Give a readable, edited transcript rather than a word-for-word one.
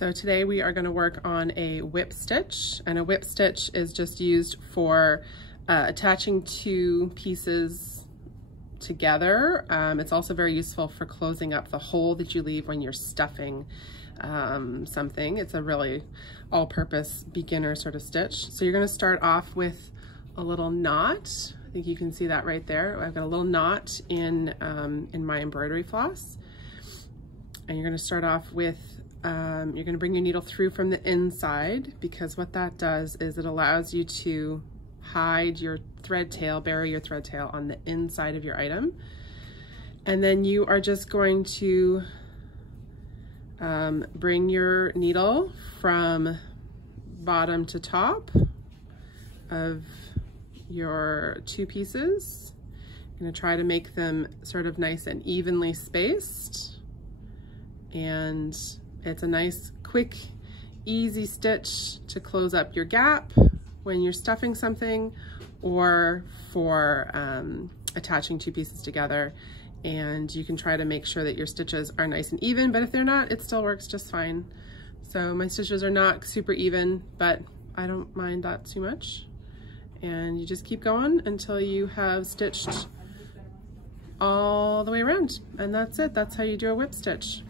So today we are going to work on a whip stitch, and a whip stitch is just used for attaching two pieces together. It's also very useful for closing up the hole that you leave when you're stuffing something. It's a really all-purpose beginner sort of stitch. So you're going to start off with a little knot. I think you can see that right there. I've got a little knot in my embroidery floss. And you're going to start off with, you're going to bring your needle through from the inside, because what that does is it allows you to hide your thread tail, bury your thread tail on the inside of your item. And then you are just going to bring your needle from bottom to top of your two pieces. I'm going to try to make them sort of nice and evenly spaced. And it's a nice, quick, easy stitch to close up your gap when you're stuffing something, or for attaching two pieces together. And you can try to make sure that your stitches are nice and even, but if they're not, it still works just fine. So my stitches are not super even, but I don't mind that too much. And you just keep going until you have stitched all the way around. And that's it. That's how you do a whip stitch.